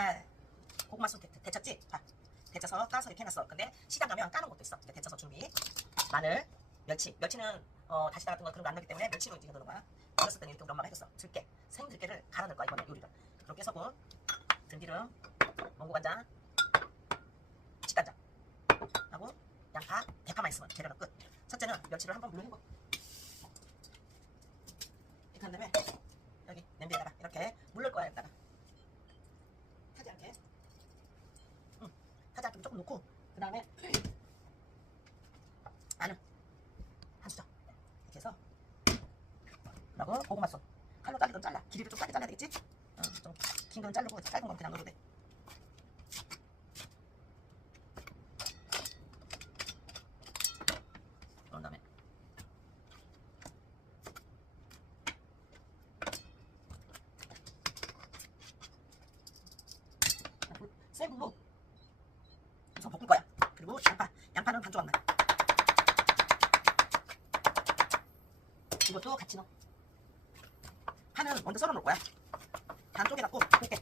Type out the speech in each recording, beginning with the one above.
자, 고구마순 데, 데쳤지? 봐. 데쳐서 까서 이렇게 해놨어. 근데 시장 가면 까는 것도 있어. 데쳐서 준비. 마늘, 멸치. 멸치는 어, 다시다 같은 거 그런 거안 넣기 때문에 멸치로 이제 넣는 거야. 어렸을 때는 이렇게 우리 엄마가 해줬어. 들깨. 생 들깨를 갈아 넣을 거야, 이번에 요리를. 그리고 깨소금, 들기름, 몽고간장, 치간장. 하고 양파, 대파만 있으면 재료는 끝. 첫째는 멸치를 한번 물로 헹궈. 이렇게 한 다음에 여기 냄비에다가 이렇게 물을 거야, 여기다가. 않게. 응. 타지 않게 조금 놓고 그 다음에 마늘 한 수저 이렇게 해서 그리고 고구마 속 칼로 자르든 잘라 길이를 좀 짧게 잘라야 되겠지? 어, 좀긴 건 자르고 짧은 건 그냥 넣어도 돼 그런 다음에 센 불로 우선 볶을 거야. 그리고 양파. 양파는 반 조각만. 이것도 같이 넣어. 파는 먼저 썰어 놓을 거야. 반 쪼개 갖고 볶게.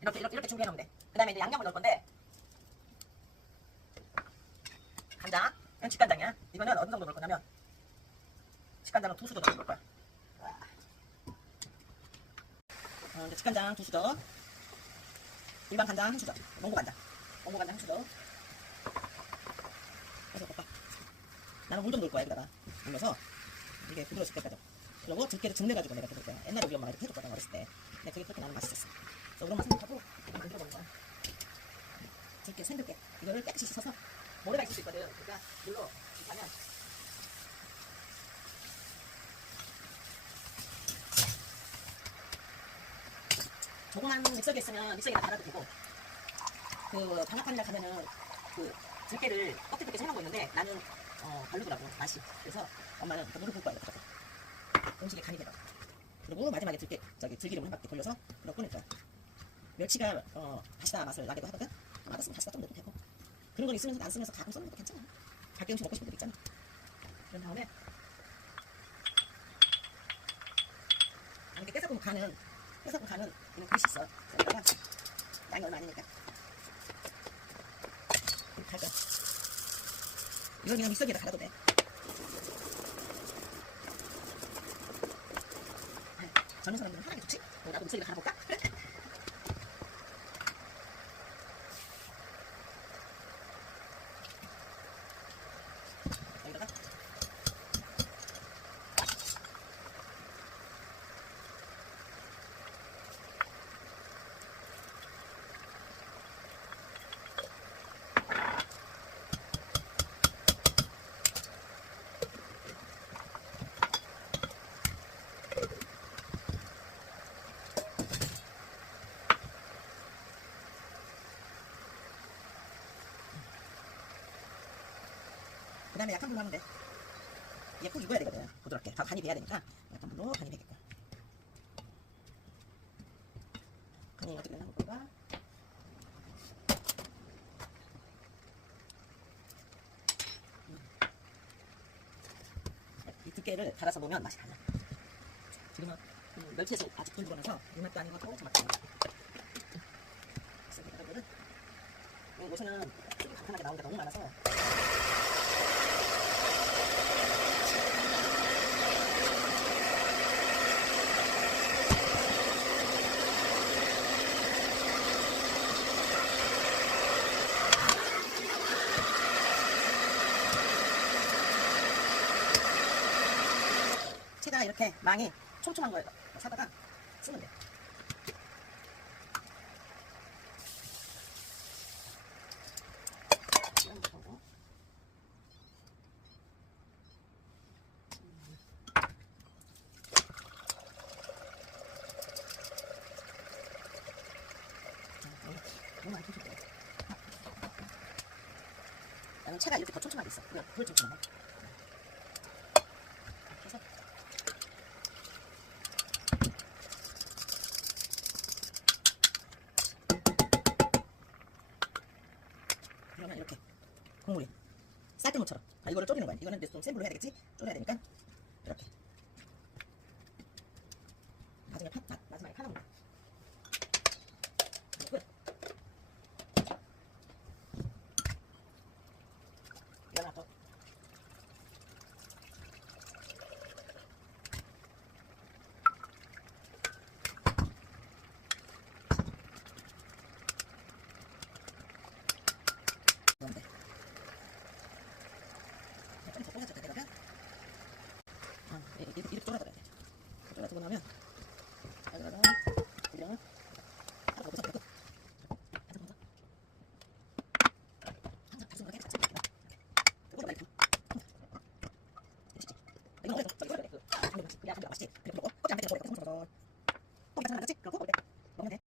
이렇게 이렇게 이렇게 준비해 놓으면 돼. 그 다음에 이제 양념을 넣을 건데 간장. 이건 직간장이야. 이거는 어느 정도 넣을 거냐면 직간장은 두 수저 정도 넣을 거야. 어, 이제 직간장 두 수저. 일반 간장 한 수저. 농고 간장. 농고 간장 한 수저. 그래서 볶아. 나는 물 좀 넣을 거야, 여기다가. 물려서 이게 부드러워질 때까지. 그리고 들깨를 증내가지고 내가 해줄 거야. 옛날에 우리 엄마가 이렇게 해줬거든, 어렸을 때. 근데 그게 그렇게 나는 맛있었어. 그래서 우리 엄마 생각하고 이렇게 들어보는 거야. 들깨, 생들깨. 이거를 깨끗이 씻어서 모래가 있을 수 있거든. 그러니까 물로 하면 조그만 믹서기 있으면 믹서기에다 달아도 되고 그 방앗간이라 가면은 그 들깨를 껍질 들깨 생각하고 있는데 나는 어 별로더라고 맛이. 그래서 엄마는 물을 붓을 거야 이렇게 음식에 간이 되라 그리고 마지막에 들깨 저기 들기름을 한 바퀴 돌려서 그걸 꺼낼 거야. 멸치가 어 다시다 맛을 나기도 하거든. 맛있으면 다시다 좀 넣어도 되고. 그런 건 있으면서 안 쓰면서 가끔 써는 것도 괜찮아. 가끔 음식 먹고 싶은 데 있잖아. 그런 다음에 이렇게 깨서금 간은 깨서금 간은 이런 그릇이 있어 그러다가 양이 얼마 아니니까. 이렇게 할 거야 이건 그냥 믹서기에다 갈아도 돼. 아유, 젊은 사람들은 하나게 좋지? 어, 나도 믹서기에다 갈아볼까? 여기다가 그 다음에 약한 불로 하면 돼. 얘 푹 익어야 되거든. 부드럽게. 다 간이 돼야 되니까 약한 불로 간이 되게끔. 간이 어떻게 되나 볼까? 이 들깨를 갈아서 놓으면 맛이 달라. 지금은 그 멸치에서 아직 덜 불어내서 이 맛도 아닌 것 같고 저 맛도 아닌 것 같고. 그래서 하거든. 요새는 간편하게 나오는 게 너무 많아서 이렇게 망이 촘촘한 거예요. 사다가 쓰면 돼. 이런 거고. 너무 많이 켜줄 거야. 나는 채가 이렇게 더 촘촘하게 있어. 그래, 그걸 촘촘해. 이렇게 해서 그러면 이렇게 국물이 쌀뜨물처럼. 아, 이거를 졸이는 거야. 이거는 좀 센 불로 해야 되겠지? 졸여야 되니까. 이렇게 맛있지? 그래 부드럽고 껍질 안 뺏겨서 먹으니까 송송송송. 또 밑에 장난 안 되지? 그렇고